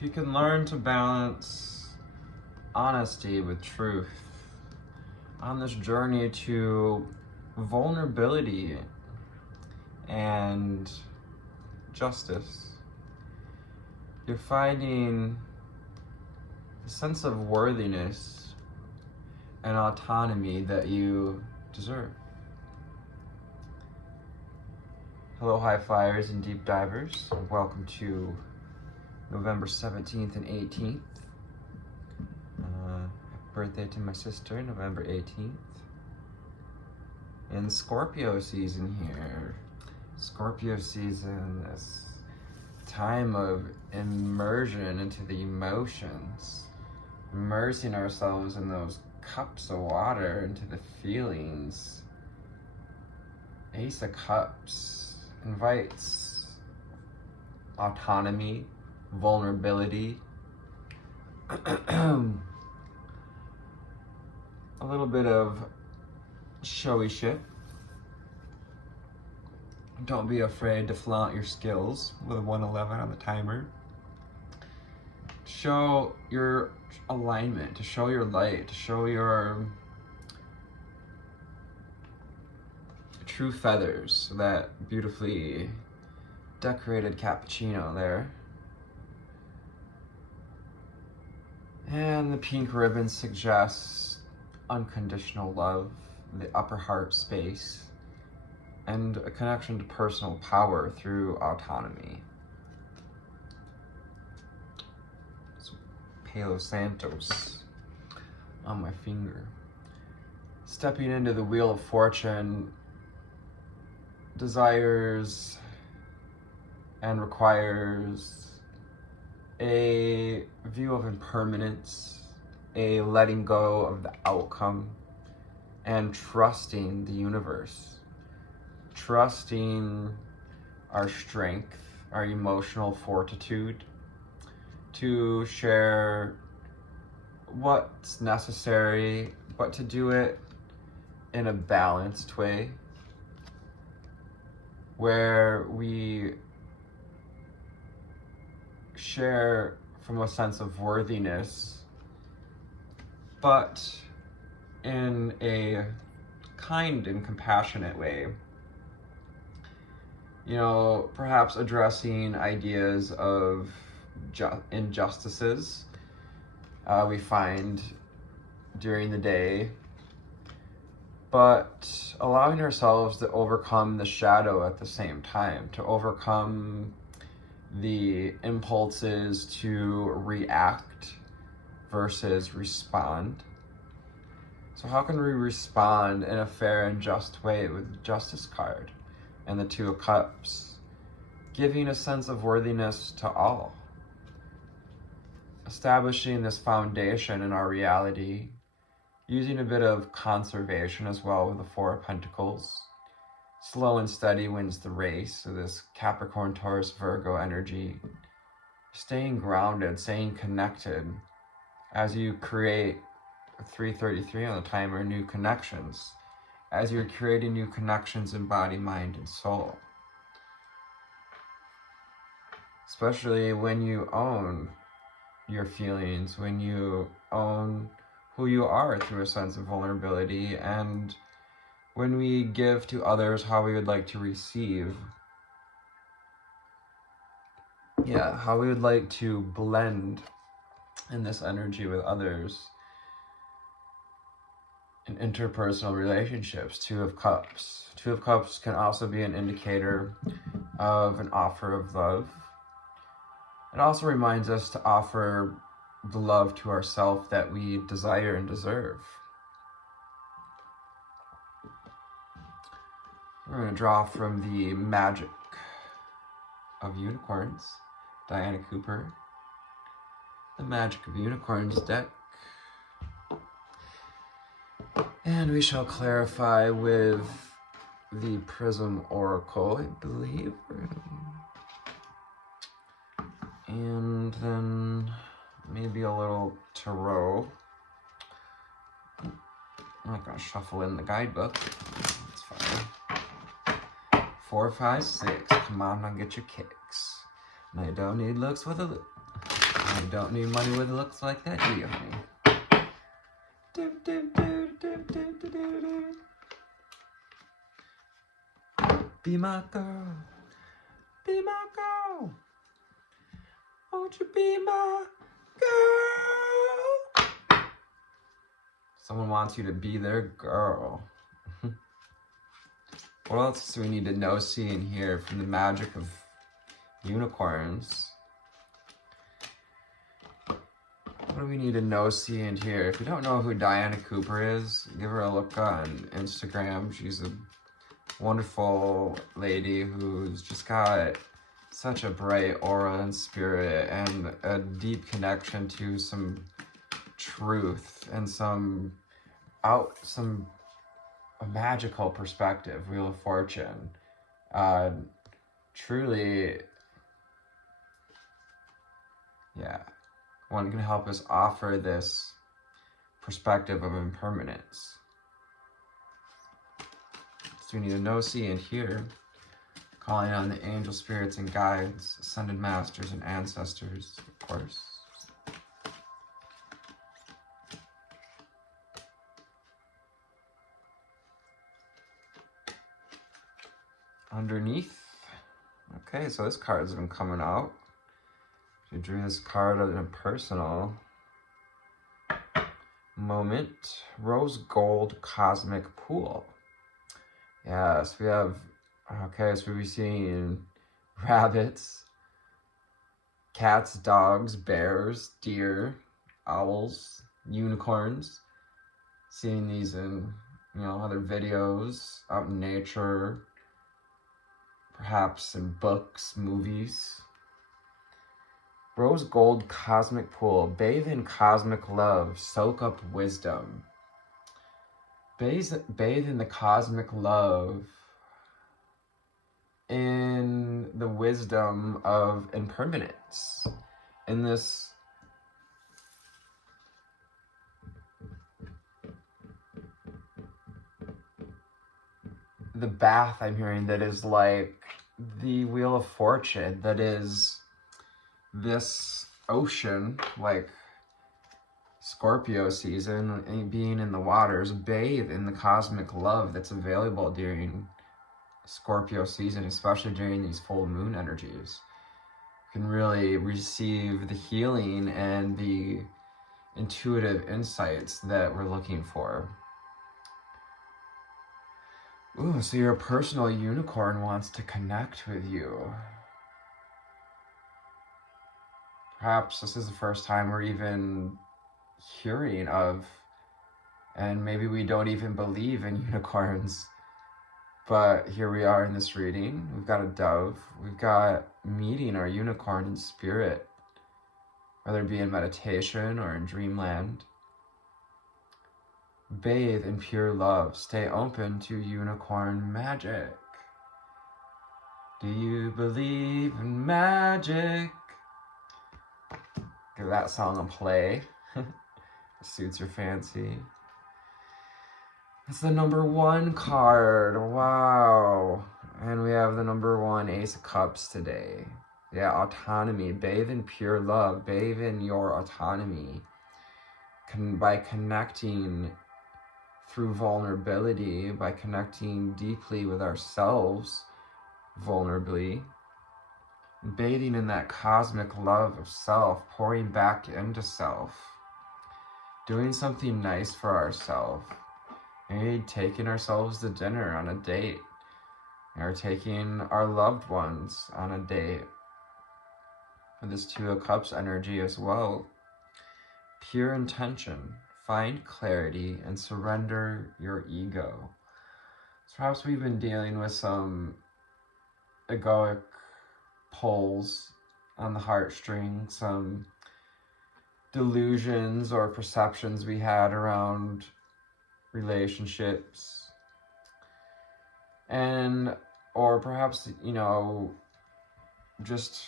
if you can learn to balance honesty with truth on this journey to vulnerability and justice, you're finding a sense of worthiness and autonomy that you deserve. Hello, high flyers and deep divers. Welcome to November 17th and 18th. Birthday to my sister, November 18th. And Scorpio season here. Scorpio season, this time of immersion into the emotions. Immersing ourselves in those cups of water, into the feelings. Ace of Cups invites autonomy, vulnerability, a little bit of showy shit. Don't be afraid to flaunt your skills with a 111 on the timer. Show your alignment, to show your light, to show your true feathers. That beautifully decorated cappuccino there. And the pink ribbon suggests unconditional love, the upper heart space, and a connection to personal power through autonomy. It's Palo Santos on my finger. Stepping into the Wheel of Fortune desires and requires a view of impermanence, a letting go of the outcome, and trusting the universe. Trusting our strength, our emotional fortitude to share what's necessary, but to do it in a balanced way where we share from a sense of worthiness, but in a kind and compassionate way. You know, perhaps addressing ideas of injustices we find during the day, but allowing ourselves to overcome the shadow at the same time, to overcome the impulses to react versus respond. So how can we respond in a fair and just way with the Justice card and the Two of Cups, giving a sense of worthiness to all, establishing this foundation in our reality, using a bit of conservation as well with the Four of Pentacles. Slow and steady wins the race, so this Capricorn, Taurus, Virgo energy. Staying grounded, staying connected as you create 333 on the timer, new connections. As you're creating new connections in body, mind, and soul. Especially when you own your feelings, when you own who you are through a sense of vulnerability, and when we give to others how we would like to receive. Yeah, how we would like to blend in this energy with others. In interpersonal relationships, Two of Cups. Two of Cups can also be an indicator of an offer of love. It also reminds us to offer the love to ourselves that we desire and deserve. We're going to draw from the Magic of Unicorns, Diana Cooper. The Magic of Unicorns deck. And we shall clarify with the Prism Oracle, I believe. And then maybe a little Tarot. I'm not going to shuffle in the guidebook. That's fine. 4, 5, 6. Come on, now get your kicks. Now you don't need looks with a look. You don't need money with looks like that, do you, honey? Be my girl. Be my girl. Won't you be my girl? Someone wants you to be their girl. What else do we need to know, see, and hear from the magic of unicorns? What do we need to know, see, and hear? If you don't know who Diana Cooper is, give her a look on Instagram. She's a wonderful lady who's just got such a bright aura and spirit and a deep connection to some truth and a magical perspective, Wheel of Fortune. Truly, yeah, one can help us offer this perspective of impermanence. So we need to know, see, and hear, calling on the angel spirits and guides, ascended masters and ancestors, of course. Underneath. Okay, so this card's been coming out. You drew this card in a personal moment. Rose gold cosmic pool. Yes, we have, okay, so we'll be seeing rabbits, cats, dogs, bears, deer, owls, unicorns. Seeing these in, other videos out in nature, perhaps in books, movies. Rose gold cosmic pool. Bathe in cosmic love. Soak up wisdom. Bathe in the cosmic love. In the wisdom of impermanence. In this the bath I'm hearing that is like the Wheel of Fortune, that is this ocean, like Scorpio season, and being in the waters. Bathe in the cosmic love that's available during Scorpio season, especially during these full moon energies. You can really receive the healing and the intuitive insights that we're looking for. Ooh, so your personal unicorn wants to connect with you. Perhaps this is the first time we're even hearing of, and maybe we don't even believe in unicorns, but here we are in this reading. We've got a dove. We've got meeting our unicorn in spirit, whether it be in meditation or in dreamland. Bathe in pure love. Stay open to unicorn magic. Do you believe in magic? Give that song a play. It suits your fancy. It's the number 1 card. Wow. And we have the number 1 Ace of Cups today. Yeah, autonomy. Bathe in pure love. Bathe in your autonomy. By connecting through vulnerability, by connecting deeply with ourselves vulnerably. Bathing in that cosmic love of self, pouring back into self, doing something nice for ourselves, maybe taking ourselves to dinner on a date, or taking our loved ones on a date. With this 2 of Cups energy as well. Pure intention, find clarity, and surrender your ego. So perhaps we've been dealing with some egoic pulls on the heartstring, some delusions or perceptions we had around relationships, and or perhaps just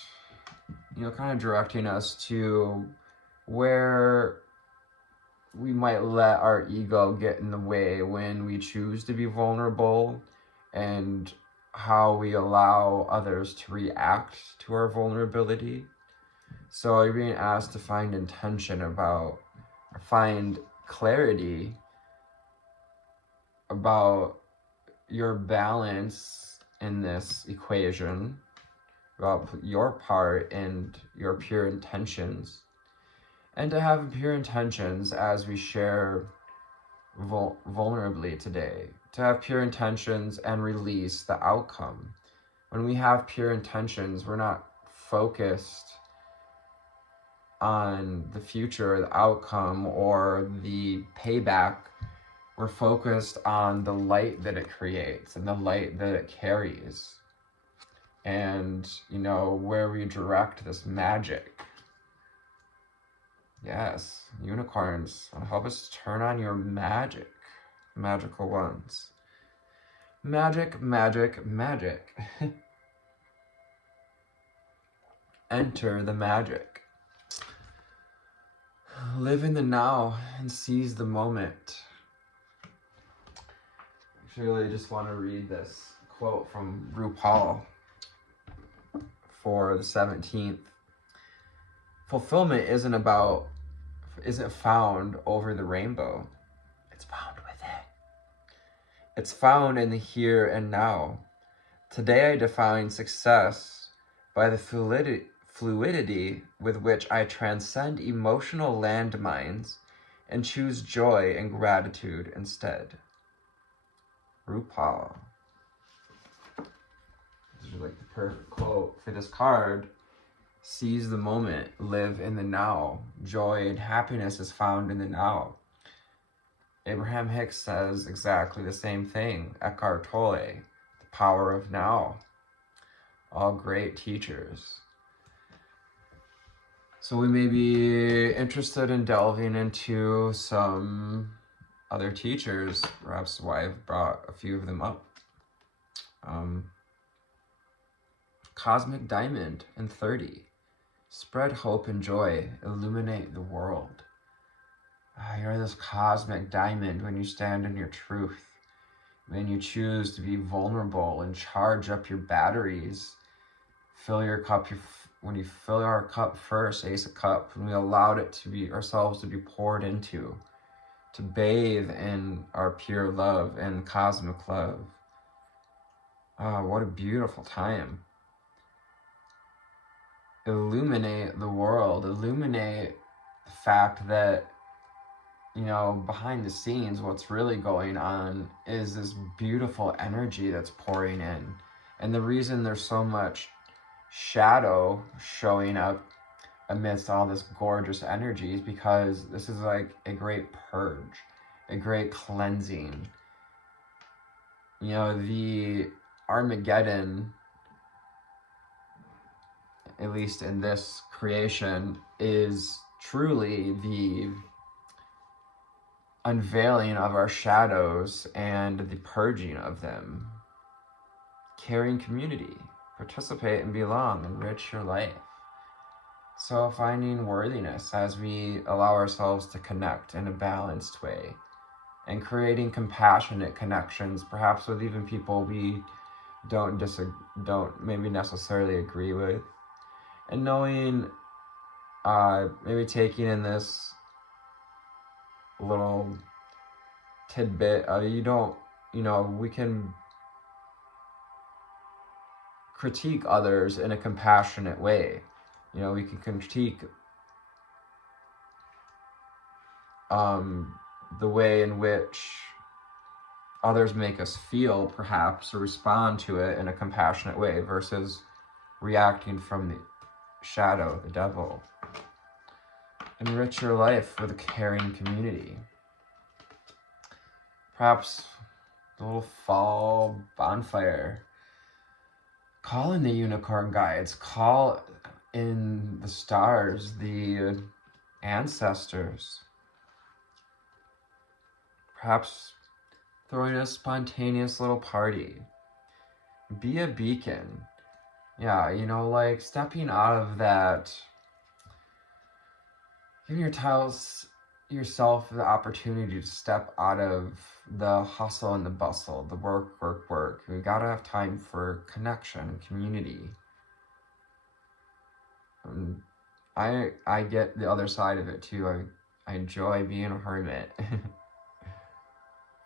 kind of directing us to where we might let our ego get in the way when we choose to be vulnerable, and how we allow others to react to our vulnerability. So you're being asked to find intention about, or find clarity about your balance in this equation, about your part and your pure intentions. And to have pure intentions as we share vulnerably today. To have pure intentions and release the outcome. When we have pure intentions, we're not focused on the future, the outcome, or the payback. We're focused on the light that it creates and the light that it carries. And, where we direct this magic. Yes, unicorns will help us turn on your magic. Magical ones. Magic, magic, magic. Enter the magic. Live in the now and seize the moment. Actually, I just want to read this quote from RuPaul for the 17th. Fulfillment isn't found over the rainbow. It's found within. It's found in the here and now. Today I define success by the fluidity with which I transcend emotional landmines and choose joy and gratitude instead. RuPaul. This is like the perfect quote for this card. Seize the moment, live in the now. Joy and happiness is found in the now. Abraham Hicks says exactly the same thing. Eckhart Tolle, the power of now. All great teachers. So we may be interested in delving into some other teachers. Perhaps why I've brought a few of them up. Cosmic Diamond in 30. Spread hope and joy. Illuminate the world. You're this cosmic diamond when you stand in your truth. When you choose to be vulnerable and charge up your batteries. Fill your cup. When you fill our cup first, Ace of Cups, when we allowed it to be ourselves to be poured into, to bathe in our pure love and cosmic love. What a beautiful time. Illuminate the world. Illuminate the fact that, behind the scenes, what's really going on is this beautiful energy that's pouring in. And the reason there's so much shadow showing up amidst all this gorgeous energy is because this is like a great purge, a great cleansing. The Armageddon, at least in this creation, is truly the unveiling of our shadows and the purging of them. Caring community. Participate and belong. Enrich your life. So finding worthiness as we allow ourselves to connect in a balanced way. And creating compassionate connections, perhaps with even people we don't maybe necessarily agree with. And knowing, maybe taking in this little tidbit, we can critique others in a compassionate way. We can critique the way in which others make us feel, perhaps, or respond to it in a compassionate way versus reacting from the shadow, the devil. Enrich your life with a caring community. Perhaps the little fall bonfire. Call in the unicorn guides. Call in the stars, the ancestors. Perhaps throwing a spontaneous little party. Be a beacon. Yeah, like stepping out of that, giving yourself the opportunity to step out of the hustle and the bustle, the work. We gotta have time for connection and community. I get the other side of it too. I enjoy being a hermit.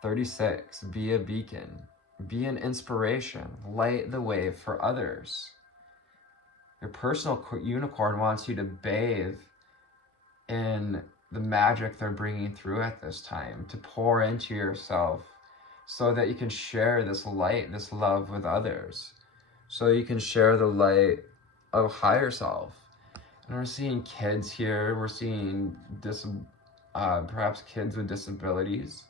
36, be a beacon. Be an inspiration. Light the way for others. Your personal unicorn wants you to bathe in the magic they're bringing through at this time, to pour into yourself so that you can share this light, this love with others. So you can share the light of higher self. And we're seeing kids here. We're seeing perhaps kids with disabilities.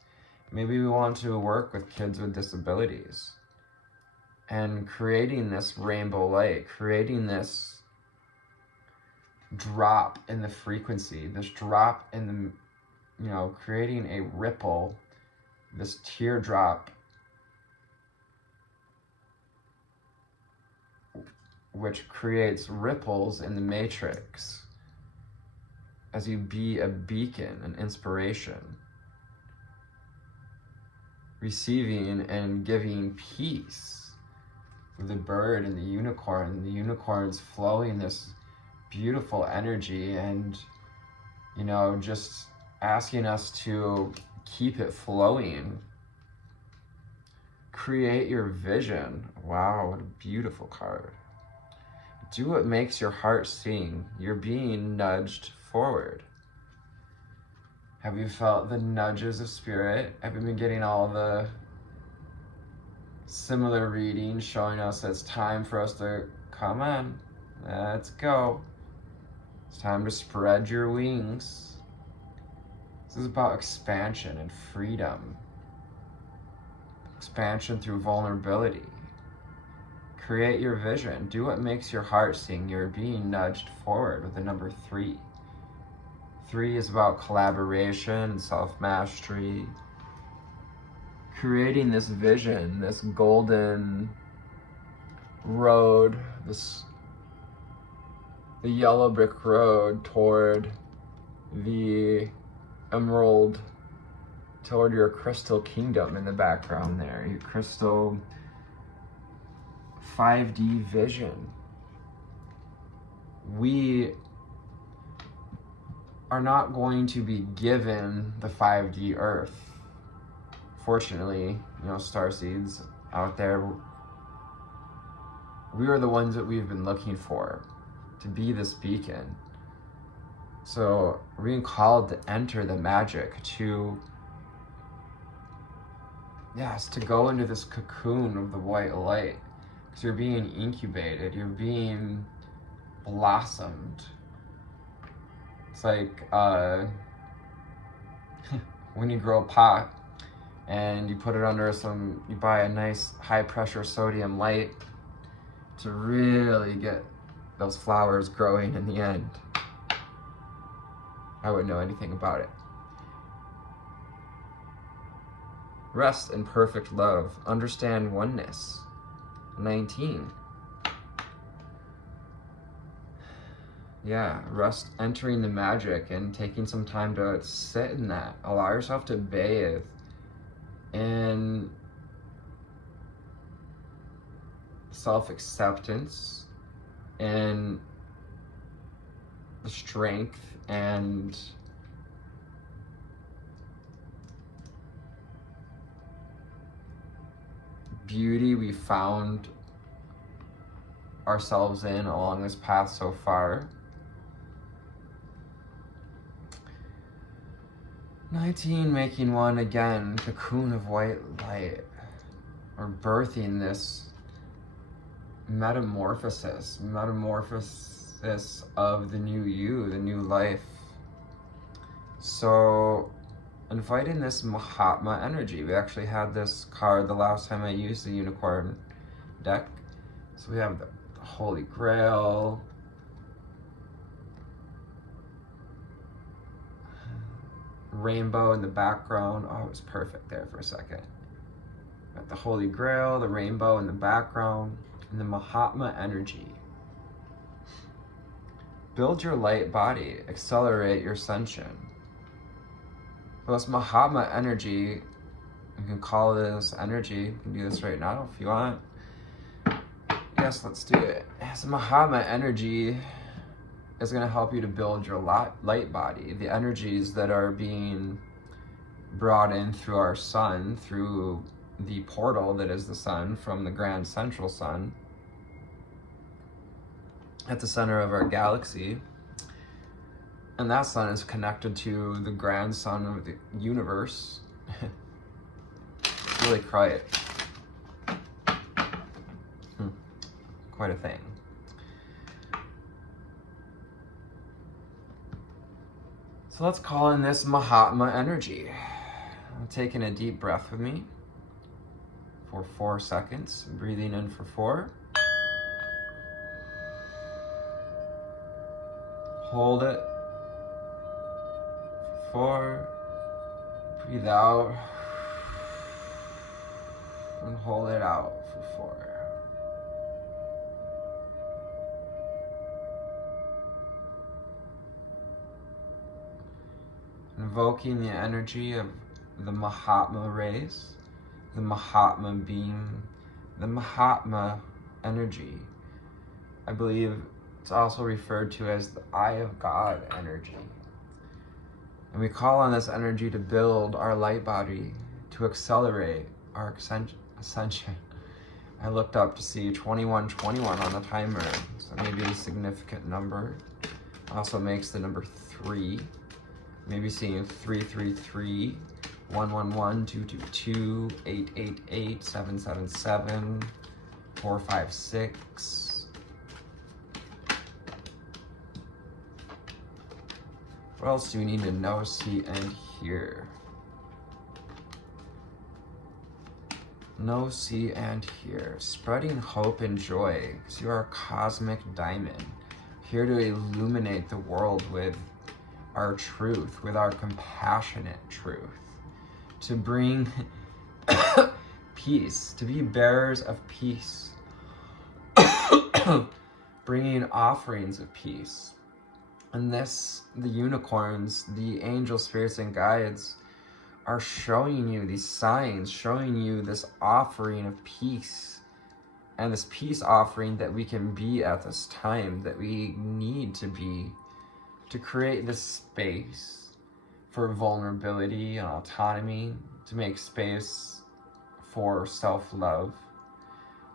Maybe we want to work with kids with disabilities and creating this rainbow light, creating this drop in the frequency, this drop in the, creating a ripple, this teardrop, which creates ripples in the matrix as you be a beacon, an inspiration, receiving and giving peace through the bird and the unicorn. The unicorn's flowing this beautiful energy and, just asking us to keep it flowing. Create your vision. Wow, what a beautiful card. Do what makes your heart sing. You're being nudged forward. Have you felt the nudges of spirit? Have you been getting all the similar readings showing us that it's time for us to come on? Let's go. It's time to spread your wings. This is about expansion and freedom. Expansion through vulnerability. Create your vision. Do what makes your heart sing. You're being nudged forward with the number 3. 3 is about collaboration, self-mastery. Creating this vision, this golden road, the yellow brick road toward the emerald, toward your crystal kingdom in the background there, your crystal 5D vision. We are not going to be given the 5D earth. Fortunately, starseeds out there, we are the ones that we've been looking for to be this beacon. So we're being called to enter the magic, to go into this cocoon of the white light. Because you're being incubated, you're being blossomed. It's like when you grow a pot and you put it under you buy a nice high pressure sodium light to really get those flowers growing in the end. I wouldn't know anything about it. Rest in perfect love. Understand oneness. 19. Rest, entering the magic and taking some time to sit in that. Allow yourself to bathe in self-acceptance and the strength and beauty we found ourselves in along this path so far. 19, making one again, cocoon of white light. We're birthing this metamorphosis of the new you, the new life. So inviting this Mahatma energy. We actually had this card the last time I used the unicorn deck. So we have the Holy Grail, rainbow in the background. Oh, it was perfect there for a second. Got the Holy Grail, the rainbow in the background, and the Mahatma energy. Build your light body, accelerate your ascension. Well, this Mahatma energy, you can call this energy, you can do this right now if you want. Yes, let's do it. It's Mahatma energy is going to help you to build your light body. The energies that are being brought in through our sun, through the portal that is the sun, from the grand central sun at the center of our galaxy. And that sun is connected to the grand sun of the universe. Really quite a thing. So let's call in this Mahatma energy. Taking a deep breath with me for 4 seconds. Breathing in for 4. Hold it for 4. Breathe out. And hold it out for 4. Invoking the energy of the Mahatma rays, the Mahatma being, the Mahatma energy. I believe it's also referred to as the Eye of God energy. And we call on this energy to build our light body, to accelerate our ascension. I looked up to see 2121 on the timer, so maybe a significant number. Also makes the number 3. Maybe seeing 333, 111, 222, 888, 777, 456. What else do we need to know, see, and hear? Know, see, and hear. Spreading hope and joy, because you are a cosmic diamond, here to illuminate the world with our truth, with our compassionate truth, to bring peace, to be bearers of peace, bringing offerings of peace. And this, the unicorns, the angel spirits and guides are showing you these signs, showing you this offering of peace, and this peace offering that we can be at this time, that we need to be, to create this space for vulnerability and autonomy, to make space for self-love,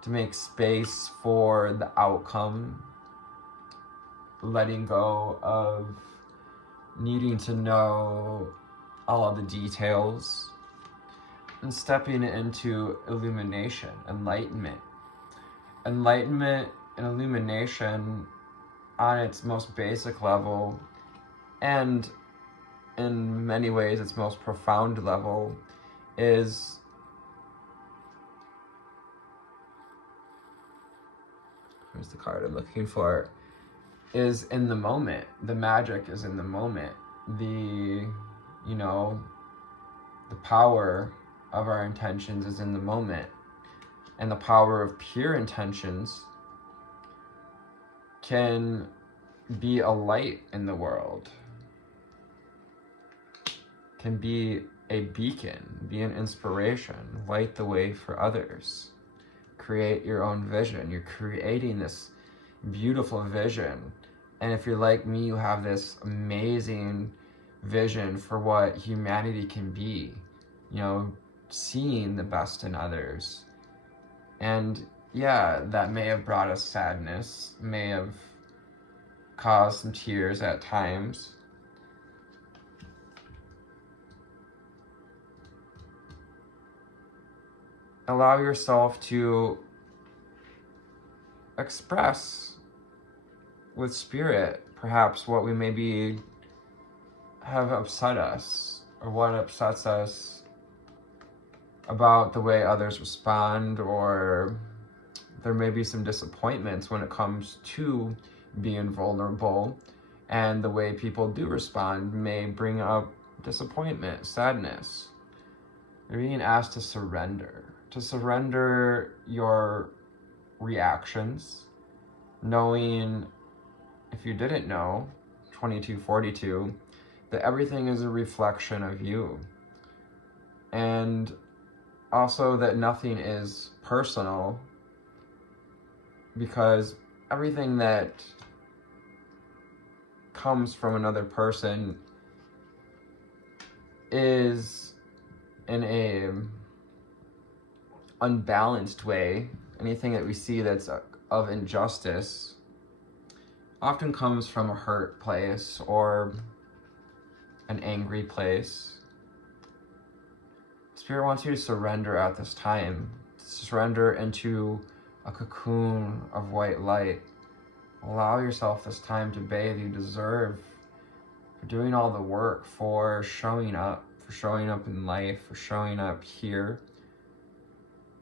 to make space for the outcome, letting go of needing to know all of the details, and stepping into illumination, enlightenment. Enlightenment and illumination on its most basic level, and in many ways its most profound level, is where's the card I'm looking for? Is in the moment. The magic is in the moment. The power of our intentions is in the moment. And the power of pure intentions can be a light in the world, can be a beacon, be an inspiration, light the way for others. Create your own vision. You're creating this beautiful vision. And if you're like me, you have this amazing vision for what humanity can be, seeing the best in others. And yeah, that may have brought us sadness, may have caused some tears at times. Allow yourself to express with spirit perhaps what we maybe have upset us, or what upsets us about the way others respond, or there may be some disappointments when it comes to being vulnerable, and the way people do respond may bring up disappointment, sadness. You're being asked to surrender your reactions, knowing, if you didn't know, 2242, that everything is a reflection of you. And also that nothing is personal, because everything that comes from another person is in a unbalanced way, anything that we see that's of injustice often comes from a hurt place or an angry place. Spirit wants you to surrender at this time. Surrender into a cocoon of white light. Allow yourself this time to bathe. You deserve for doing all the work, for showing up in life, for showing up here,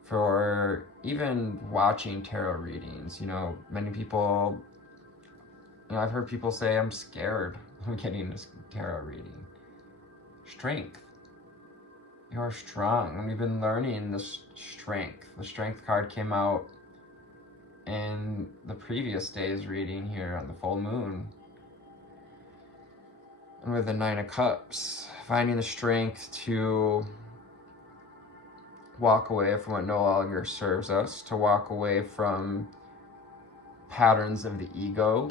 for even watching tarot readings. Many people, I've heard people say, I'm scared of getting this tarot reading. Strength. You're strong, and we've been learning this strength. The strength card came out in the previous day's reading here on the full moon. And with the 9 of Cups, finding the strength to walk away from what no longer serves us, to walk away from patterns of the ego,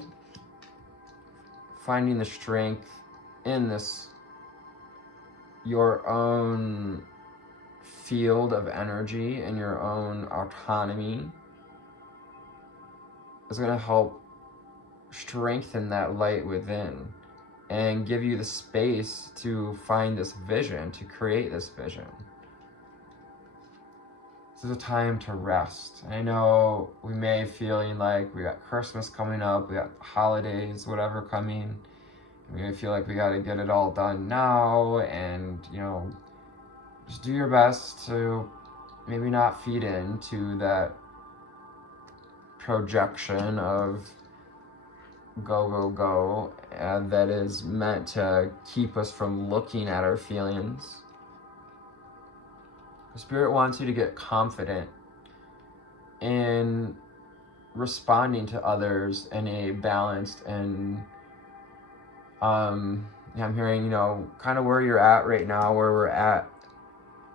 finding the strength in this, your own field of energy and your own autonomy is going to help strengthen that light within and give you the space to find this vision, to create this vision. This is a time to rest. I know we may feeling like we got Christmas coming up, we got holidays, whatever coming. We may feel like we got to get it all done now, and just do your best to maybe not feed into that projection of go, that is meant to keep us from looking at our feelings. The Spirit wants you to get confident in responding to others in a balanced and I'm hearing, kind of where you're at right now, where we're at,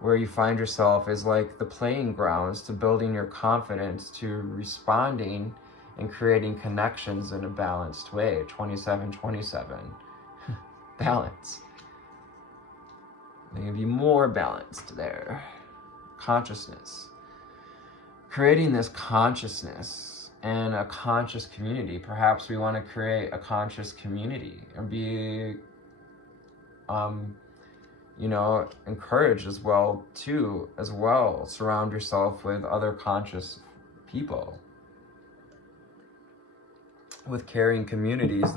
where you find yourself is like the playing grounds to building your confidence, to responding and creating connections in a balanced way. 27-27. Balance. Maybe be more balanced there. Consciousness. Creating this consciousness and a conscious community. Perhaps we want to create a conscious community and be, encouraged as well. Surround yourself with other conscious people, with caring communities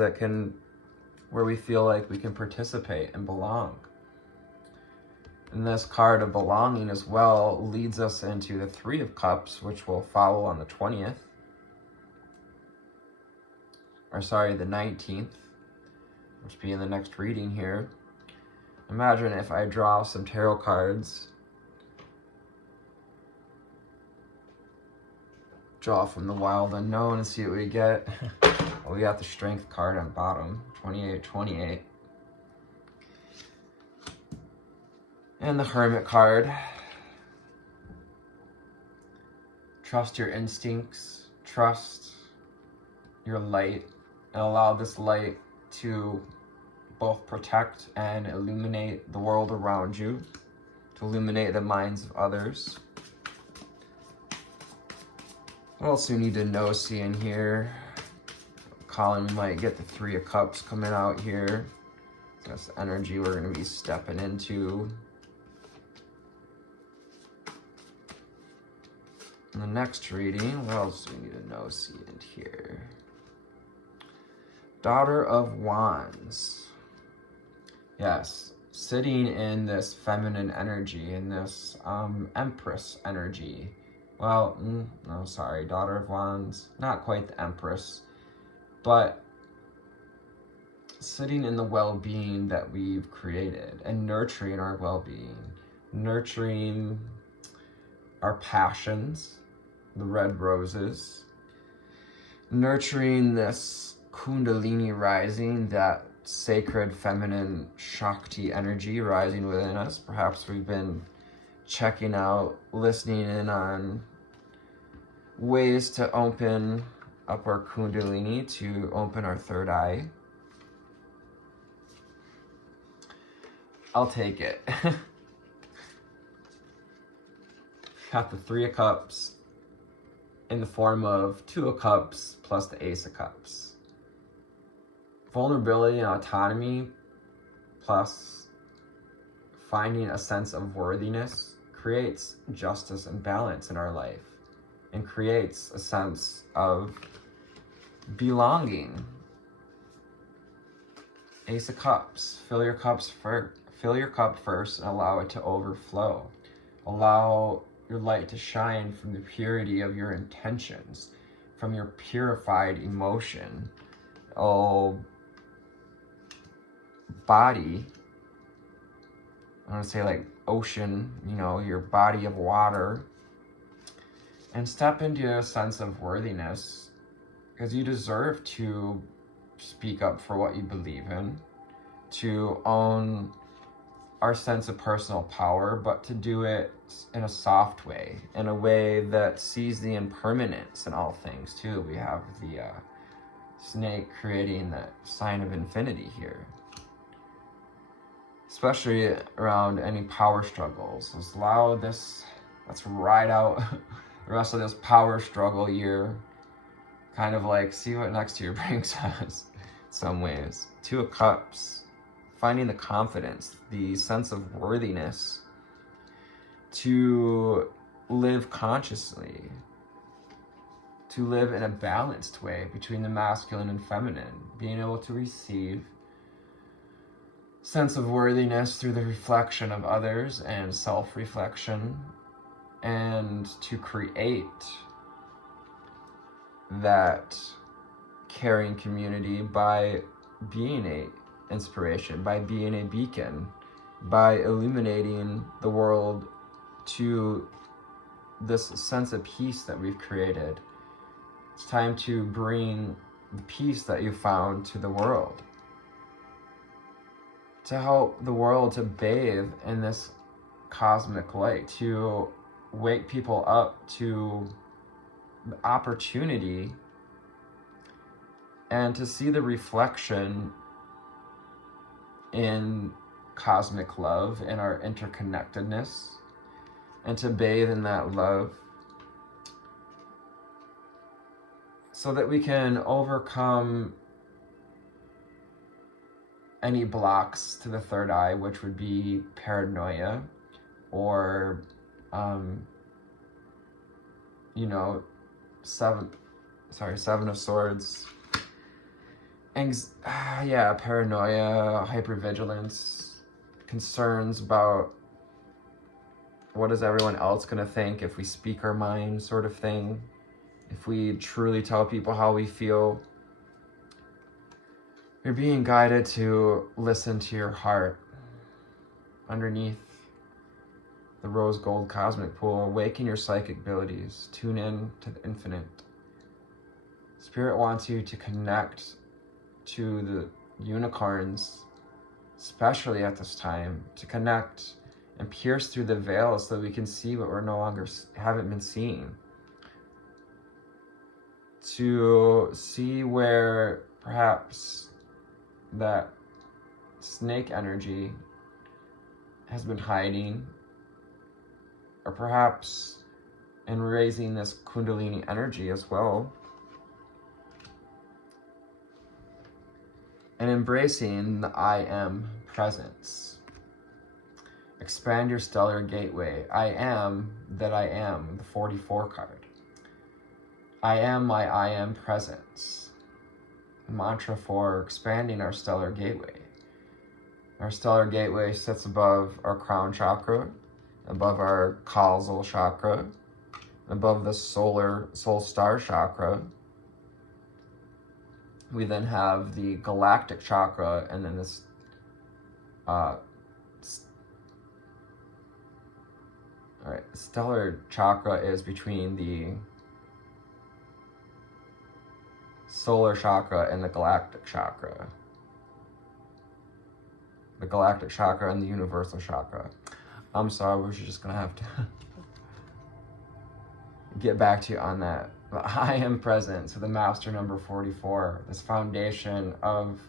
where we feel like we can participate and belong. And this card of belonging as well leads us into the 3 of Cups, which will follow on the 20th. The 19th, which will be in the next reading here. Imagine if I draw some tarot cards. Draw from the wild unknown and see what we get. Well, we got the strength card on bottom, 28-28. And the hermit card. Trust your instincts, trust your light, and allow this light to both protect and illuminate the world around you, to illuminate the minds of others. What else do we need to know, see in here? Colin, we might get the 3 of Cups coming out here. That's the energy we're going to be stepping into. In the next reading, what else do we need to know, see in here? Daughter of Wands. Yes, sitting in this feminine energy, in this Empress energy. Well, no, sorry, Daughter of Wands. Not quite the Empress, but sitting in the well-being that we've created and nurturing our well-being, nurturing our passions, the red roses, nurturing this Kundalini rising, that sacred feminine Shakti energy rising within us. Perhaps we've been checking out, listening in on ways to open up our Kundalini, to open our third eye. I'll take it. Got the Three of Cups in the form of Two of Cups plus the Ace of Cups. Vulnerability and autonomy plus finding a sense of worthiness creates justice and balance in our life and creates a sense of belonging. Ace of Cups, fill your cup first and allow it to overflow. Allow your light to shine from the purity of your intentions, from your purified emotion. Body, I want to say like ocean, your body of water, and step into a sense of worthiness, because you deserve to speak up for what you believe in, to own our sense of personal power, but to do it in a soft way, in a way that sees the impermanence in all things too. We have the snake creating that sign of infinity here, especially around any power struggles. Let's ride out the rest of this power struggle year, kind of like see what next year brings us in some ways. Two of Cups, finding the confidence, the sense of worthiness to live consciously, to live in a balanced way between the masculine and feminine, being able to receive sense of worthiness through the reflection of others and self-reflection, and to create that caring community by being a inspiration, by being a beacon, by illuminating the world to this sense of peace that we've created. It's time to bring the peace that you found to the world, to help the world to bathe in this cosmic light, to wake people up to the opportunity and to see the reflection in cosmic love and our interconnectedness, and to bathe in that love so that we can overcome any blocks to the third eye, which would be paranoia or Seven of Swords, paranoia, hypervigilance, concerns about what is everyone else going to think if we speak our mind, sort of thing. If we truly tell people how we feel, you're being guided to listen to your heart. Underneath the rose gold cosmic pool, awaken your psychic abilities, tune in to the infinite. Spirit wants you to connect to the unicorns, especially at this time, to connect and pierce through the veil so that we can see what we're no longer haven't been seeing. To see where perhaps that snake energy has been hiding, or perhaps in raising this kundalini energy as well, and embracing the I am presence. Expand your stellar gateway. I am that I am, the 44 card. I am my I am presence. The mantra for expanding our stellar gateway. Our stellar gateway sits above our crown chakra, above our causal chakra, above the soul star chakra. We then have the galactic chakra, and then this stellar chakra is between the solar chakra and the galactic chakra. The galactic chakra and the universal chakra. I'm sorry, we're just gonna have to get back to you on that. But I am present, so the master number 44, this foundation of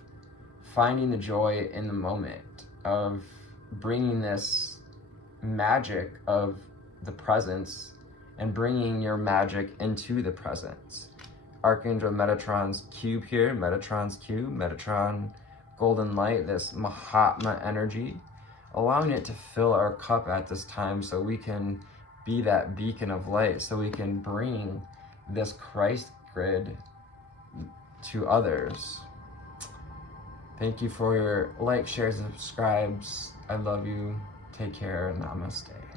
finding the joy in the moment, of bringing this magic of the presence and bringing your magic into the presence. Archangel Metatron's cube here, Metatron's cube, Metatron golden light, this Mahatma energy, allowing it to fill our cup at this time so we can be that beacon of light, so we can bring this Christ grid to others. Thank you for your likes, shares, and subscribes. I love you. Take care. Namaste.